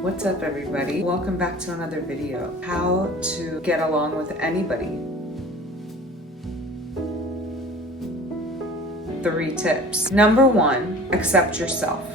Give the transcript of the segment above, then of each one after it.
What's up, everybody? Welcome back to another video. How to get along with anybody. 3 tips. Number 1, accept yourself.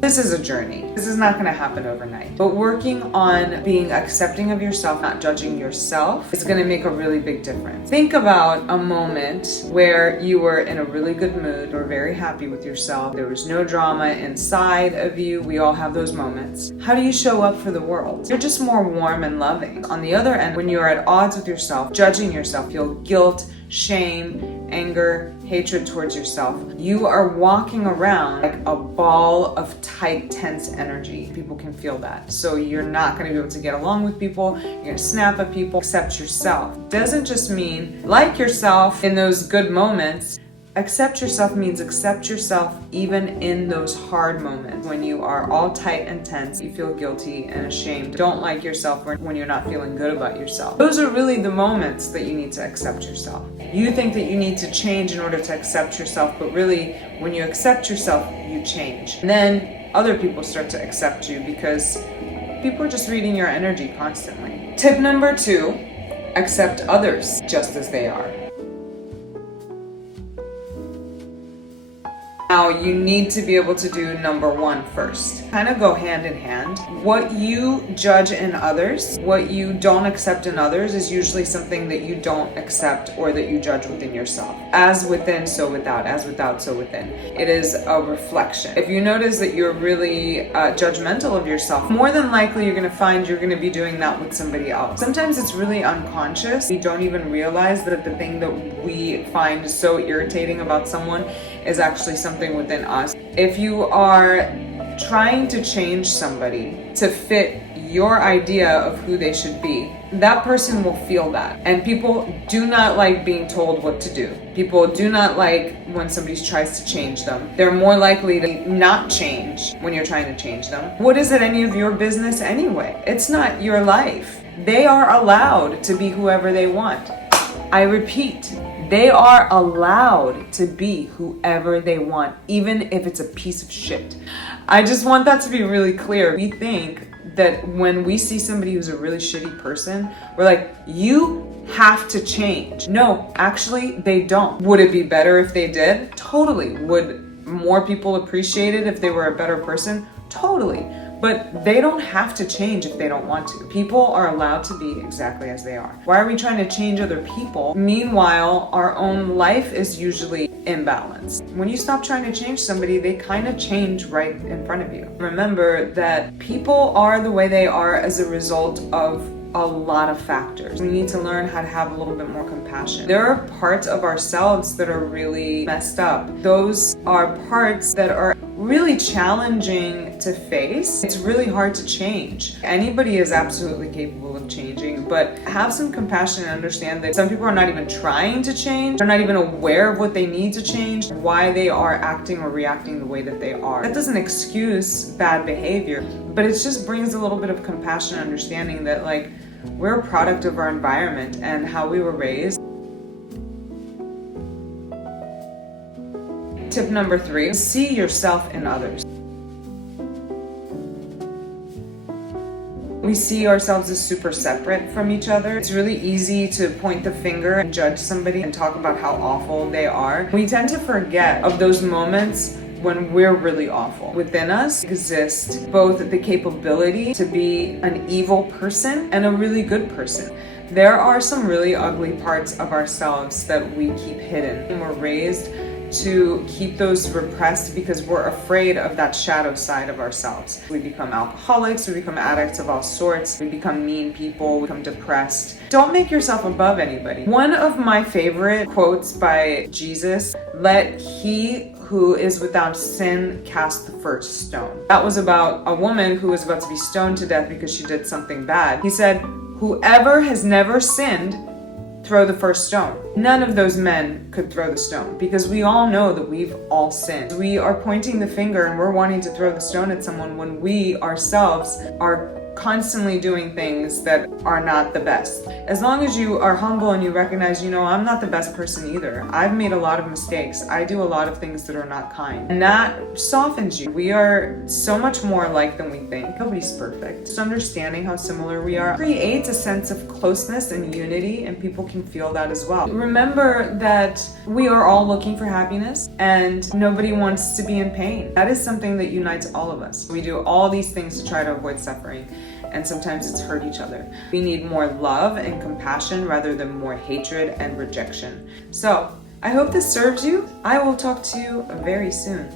This is a journey. This is not going to happen overnight. But working on being accepting of yourself, not judging yourself, is going to make a really big difference. Think about a moment where you were in a really good mood, you were very happy with yourself, there was no drama inside of you. We all have those moments. How do you show up for the world? You're just more warm and loving. On the other end, when you're at odds with yourself, judging yourself, feel guilt, shame, anger, hatred towards yourself, you are walking around like a ball of tight, tense energy. People can feel that. So you're not going to be able to get along with people. You're going to snap at people. Accept yourself. Doesn't just mean like yourself in those good moments. Accept yourself means accept yourself even in those hard moments when you are all tight and tense, you feel guilty and ashamed, don't like yourself when you're not feeling good about yourself. Those are really the moments that you need to accept yourself. You think that you need to change in order to accept yourself, but really when you accept yourself, you change. And then other people start to accept you because people are just reading your energy constantly. Tip number 2, accept others just as they are. Now, you need to be able to do number 1 first. Kind of go hand in hand. What you judge in others, what you don't accept in others is usually something that you don't accept or that you judge within yourself. As within, so without. As without, so within. It is a reflection. If you notice that you're really judgmental of yourself, more than likely you're going to find you're going to be doing that with somebody else. Sometimes it's really unconscious. We don't even realize that the thing that we find so irritating about someone is actually something within us. If you are trying to change somebody to fit your idea of who they should be, that person will feel that. And people do not like being told what to do. People do not like when somebody tries to change them. They're more likely to not change when you're trying to change them. What is it any of your business anyway? It's not your life. They are allowed to be whoever they want. I repeat, they are allowed to be whoever they want, even if it's a piece of shit. I just want that to be really clear. We think that when we see somebody who's a really shitty person, we're like, you have to change. No, actually, they don't. Would it be better if they did? Totally. Would more people appreciate it if they were a better person? Totally. But they don't have to change if they don't want to. People are allowed to be exactly as they are. Why are we trying to change other people? Meanwhile, our own life is usually imbalanced. When you stop trying to change somebody, they kind of change right in front of you. Remember that people are the way they are as a result of a lot of factors. We need to learn how to have a little bit more compassion. There are parts of ourselves that are really messed up. Those are parts that are really challenging to face. It's really hard to change. Anybody is absolutely capable of changing, but have some compassion and understand that some people are not even trying to change. They're not even aware of what they need to change, why they are acting or reacting the way that they are. That doesn't excuse bad behavior, but it just brings a little bit of compassion and understanding that, like, we're a product of our environment and how we were raised. Tip number 3, see yourself in others. We see ourselves as super separate from each other. It's really easy to point the finger and judge somebody and talk about how awful they are. We tend to forget of those moments when we're really awful. Within us exists both the capability to be an evil person and a really good person. There are some really ugly parts of ourselves that we keep hidden. And we're raised to keep those repressed because we're afraid of that shadow side of ourselves. We become alcoholics, we become addicts of all sorts, we become mean people, we become depressed. Don't make yourself above anybody. One of my favorite quotes by Jesus, let he who is without sin cast the first stone. That was about a woman who was about to be stoned to death because she did something bad. He said, whoever has never sinned, throw the first stone. None of those men could throw the stone because we all know that we've all sinned. We are pointing the finger and we're wanting to throw the stone at someone when we ourselves are constantly doing things that are not the best. As long as you are humble and you recognize, I'm not the best person either. I've made a lot of mistakes. I do a lot of things that are not kind. And that softens you. We are so much more alike than we think. Nobody's perfect. Just understanding how similar we are creates a sense of closeness and unity, and people can feel that as well. Remember that we are all looking for happiness and nobody wants to be in pain. That is something that unites all of us. We do all these things to try to avoid suffering, and sometimes it's hurt each other. We need more love and compassion rather than more hatred and rejection. So I hope this serves you. I will talk to you very soon.